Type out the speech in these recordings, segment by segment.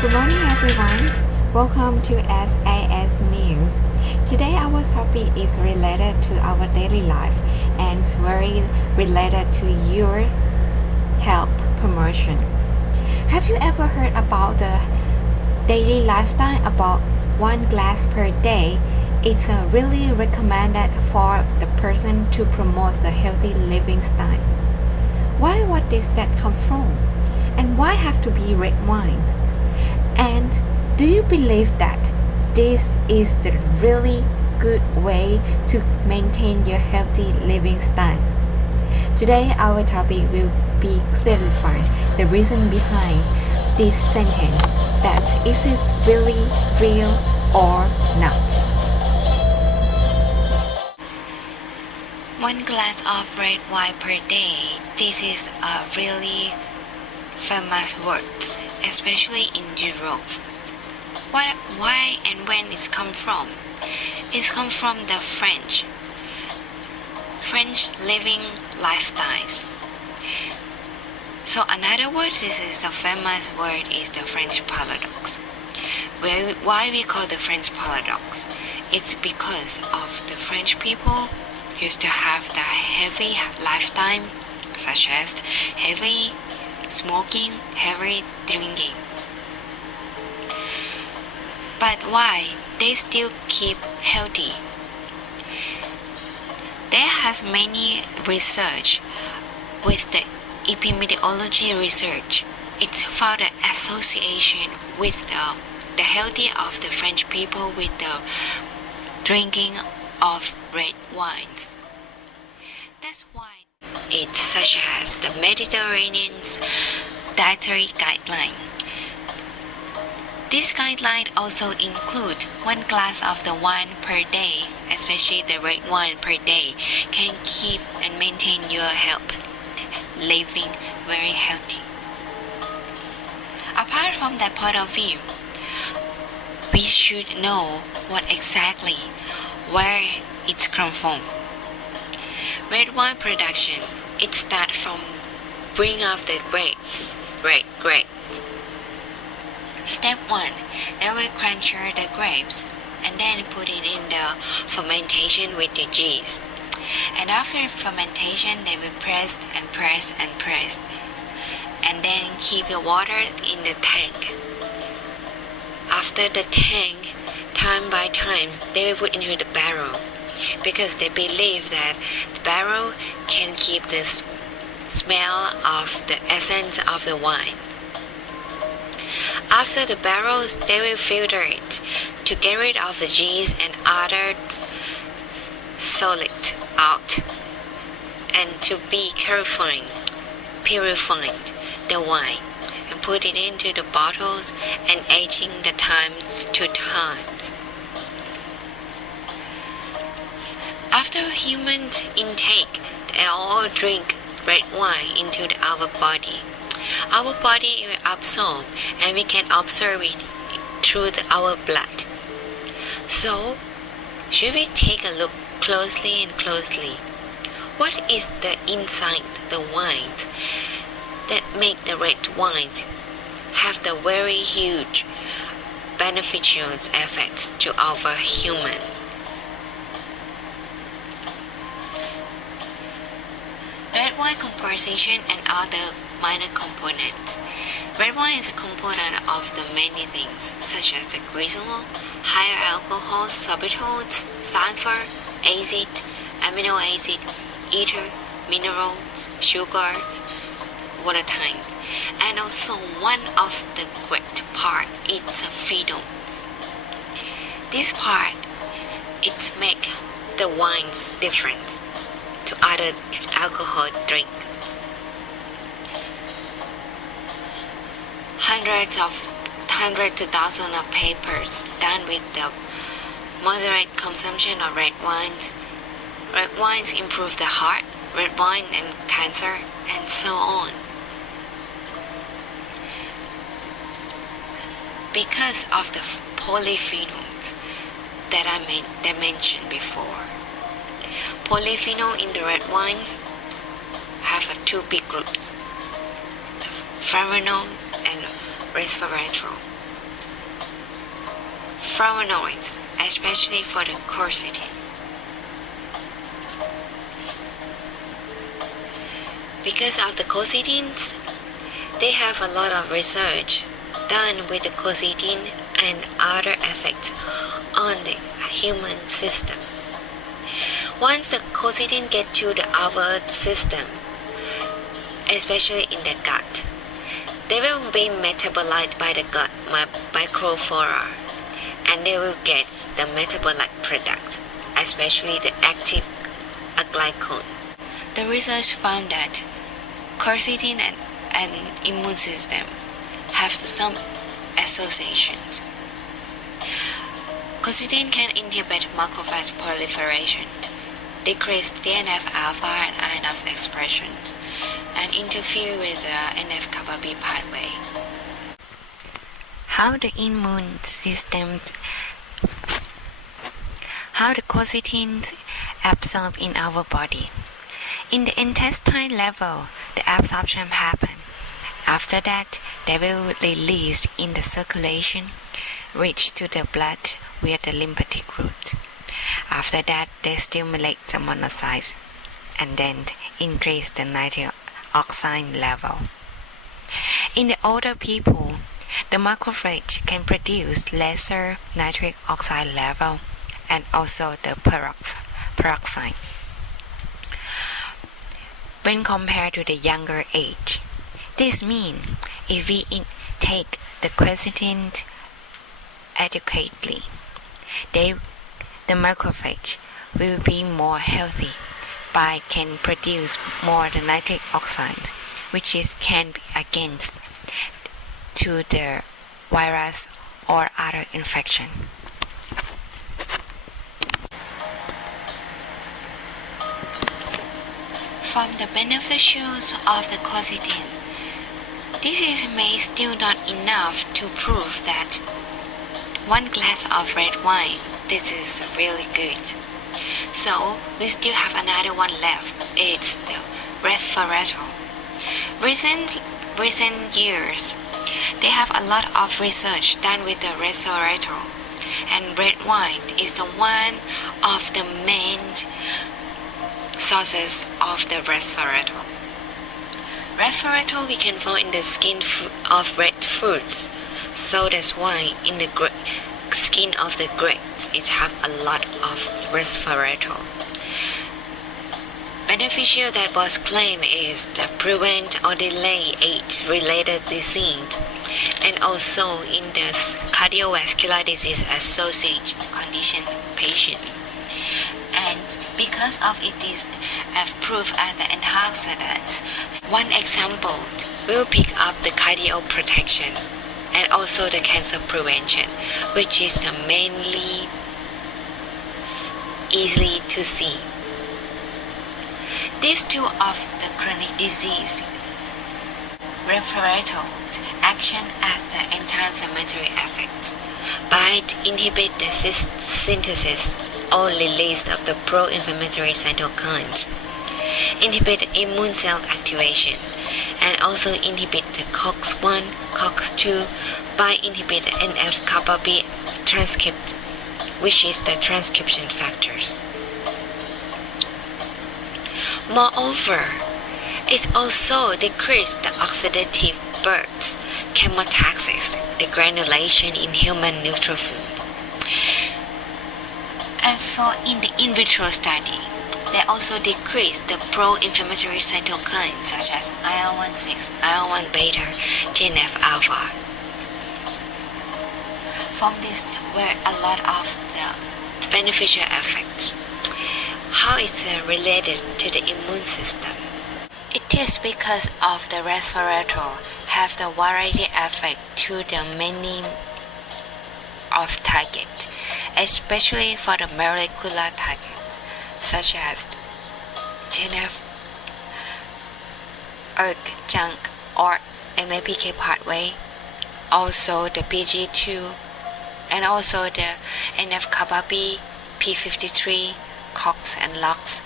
Good morning, everyone. Welcome to SAS News. Today, our topic is related to our daily life and it's very related to your health promotion. Have you ever heard about the daily lifestyle about 1 glass per day? It's really recommended for the person to promote the healthy living style. What does that come from? And why have to be red wines? And do you believe that this is the really good way to maintain your healthy living style? Today our topic will be clarifying the reason behind this sentence, that is it really real or not. 1 glass of red wine per day. This is a really famous word, especially in Europe. Why and when it come from? It comes from the French living lifestyles. So another word, this is a famous word, is the French paradox. Why we call the French paradox? It's because of the French people used to have the heavy lifestyle, such as heavy smoking, heavy drinking. But why they still keep healthy? There has many research with the epidemiology research. It's found an association with the healthy of the French people with the drinking of red wines. That's why it's such as the Mediterranean's dietary guideline. This guideline also include 1 glass of the wine per day, especially the red wine per day, can keep and maintain your health, living very healthy. Apart from that point of view, we should know what exactly where it's come from. Red wine production, it starts from bring up the red grapes. Step 1, they will crunch the grapes and then put it in the fermentation with the yeast. And after fermentation, they will press and press and press, and then keep the water in the tank. After the tank, time by time, they will put into the barrel, because they believe that the barrel can keep the smell of the essence of the wine. After the barrels, they will filter it to get rid of the yeast and other solid out, and to be purifying the wine and put it into the bottles and aging the times 2 times. After human intake, they all drink red wine into our body. Our body will absorb, and we can observe it through our blood. So, should we take a look closely? What is the inside the wines that make the red wines have the very huge beneficial effects to our human? Red wine composition and other minor components. Red wine is a component of the many things, such as the glycerol, higher alcohol, sorbitol, sulfur, acid, amino acid, ether, minerals, sugars, volatiles, and also one of the great part is the phenols. This part, it make the wines different to other alcohol drink. Hundreds to thousands of papers done with the moderate consumption of red wines. Red wines improve the heart, red wine and cancer, and so on. Because of the polyphenols that I mentioned before. Polyphenol in the red wines have 2 big groups, the flavonols and resveratrol. flavonoids, especially for the quercetin. Because of the quercetins, they have a lot of research done with the quercetin and other effects on the human system. Once the quercetin get to the our system, especially in the gut, they will be metabolized by the gut microflora, and they will get the metabolite product, especially the active glycone. The research found that quercetin and immune system have some associations. Quercetin can inhibit macrophage proliferation, decrease TNF-alpha and INOS expression, and interfere with the NF-kappa B pathway. How the quercetins absorb in our body. In the intestine level, the absorption happen. After that, they will release in the circulation, reach to the blood via the lymphatic route. After that, they stimulate the monocytes and then increase the nitric oxide level. In the older people, the macrophage can produce lesser nitric oxide level and also the peroxide when compared to the younger age. This means if we take the quercetin adequately, the macrophage will be more healthy but can produce more the nitric oxide, which can be against to the virus or other infection. From the beneficials of the quercetin, this may still not enough to prove that one glass of red wine, this is really good. So we still have another one left. It's the resveratrol. Recent years, they have a lot of research done with the resveratrol, and red wine is the one of the main sources of the resveratrol. Resveratrol we can find in the skin of red fruits, so that's why in the skin of the grapes it have a lot of resveratrol. Beneficial that was claimed is to prevent or delay age-related disease, and also in the cardiovascular disease associated condition patient. And because of it is approved as the antioxidant, one example will pick up the cardio protection and also the cancer prevention, which is the mainly easily to see. These two of the chronic disease, resveratrol action as the anti-inflammatory effect by inhibit the synthesis or release of the pro-inflammatory cytokines, inhibit immune cell activation, and also inhibit the COX-1, COX-2 by inhibit the NF-kappa B transcript, which is the transcription factors. Moreover, it also decreases the oxidative burst, chemotaxis, the granulation in human neutrophils. And for in the in vitro study, they also decrease the pro-inflammatory cytokines such as IL-1/6, IL-1 beta, TNF-alpha. From this were a lot of the beneficial effects. How is it related to the immune system? It is because of the resveratrol have the variety effect to the many of target, especially for the molecular targets such as TNF, ERK, JNK, or MAPK pathway, also the PG2, and also the NF-kappa B, P53, COX and LOX,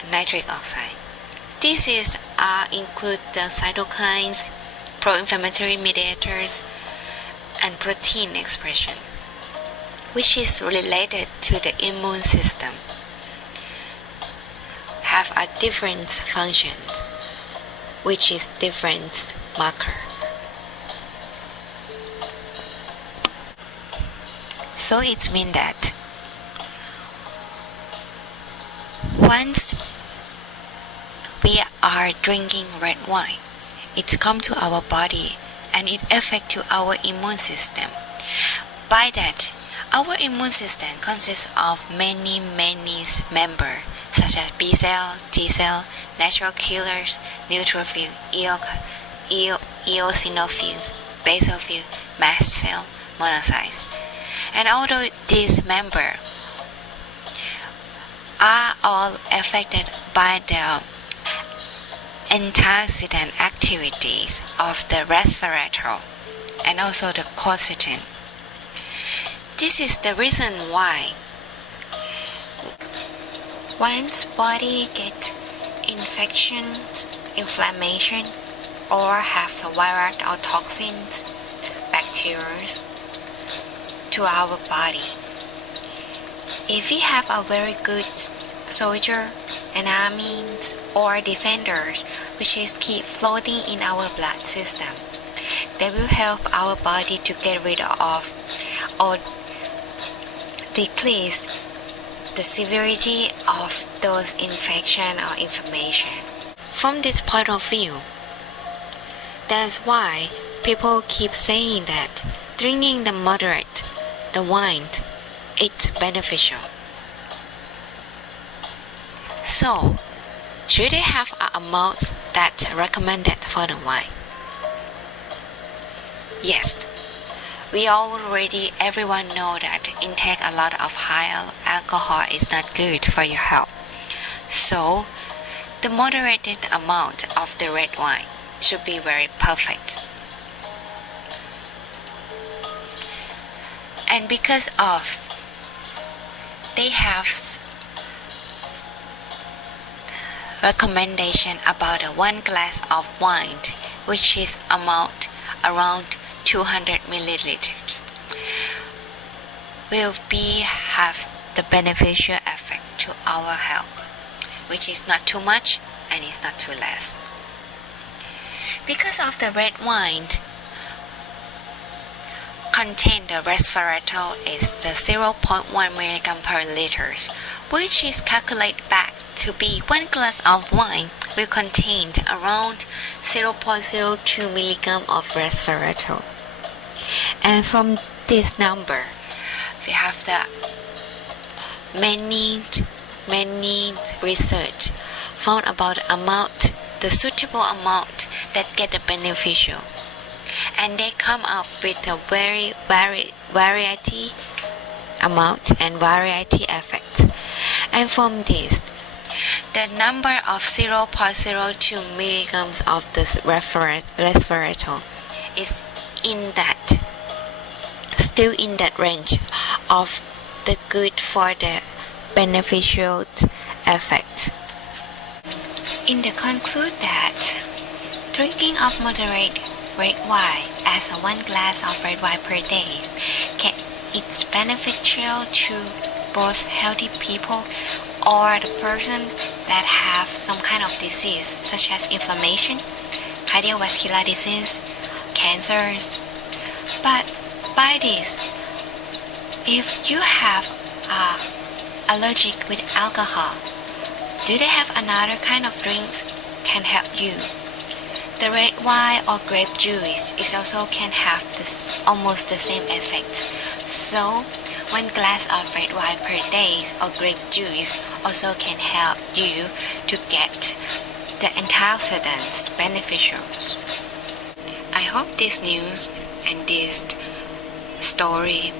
and nitric oxide. These include the cytokines, pro-inflammatory mediators, and protein expression. which is related to the immune system, have a different function, which is different marker. So it means that once we are drinking red wine, it comes to our body and it affects to our immune system. By that, our immune system consists of many members such as B cell, T cell, natural killers, neutrophil, eosinophils, basophil, mast cell, monocytes. And although these members are all affected by the antioxidant activities of the resveratrol and also the quercetin. This is the reason why once body gets infections, inflammation, or have the virus or toxins, bacteria to our body. If we have a very good soldier and armies or defenders which is keep floating in our blood system, they will help our body to get rid of or decrease the severity of those infection or inflammation. From this point of view, that's why people keep saying that drinking the moderate, the wine, it's beneficial. So, should they have an amount that's recommended for the wine? Yes. Everyone know that intake a lot of high alcohol is not good for your health. So, the moderated amount of the red wine should be very perfect. And because of they have recommendation about 1 glass of wine, which is amount around 200 milliliters, will have the beneficial effect to our health, which is not too much and it's not too less. Because of the red wine contain the resveratrol is the 0.1 milligram per liter, which is calculated back to be 1 glass of wine will contain around 0.02 milligram of resveratrol. And from this number, we have the many research found about the suitable amount that get the beneficial. And they come up with a very variety amount and variety effects. And from this, the number of 0.02 milligrams of this resveratrol is still in that range of the good for the beneficial effect. In the conclude that drinking of moderate red wine as 1 glass of red wine per day it's beneficial to both healthy people or the person that have some kind of disease such as inflammation, cardiovascular disease, cancers. But by this, if you have allergic with alcohol, do they have another kind of drinks can help you? The red wine or grape juice is also can have almost the same effect. So 1 glass of red wine per day or grape juice also can help you to get the antioxidants beneficials. I hope this news and this story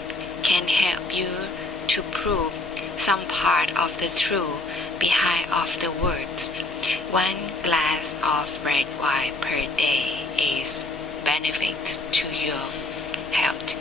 can help you to prove some part of the truth behind of the words 1 glass of red wine per day is benefits to your health.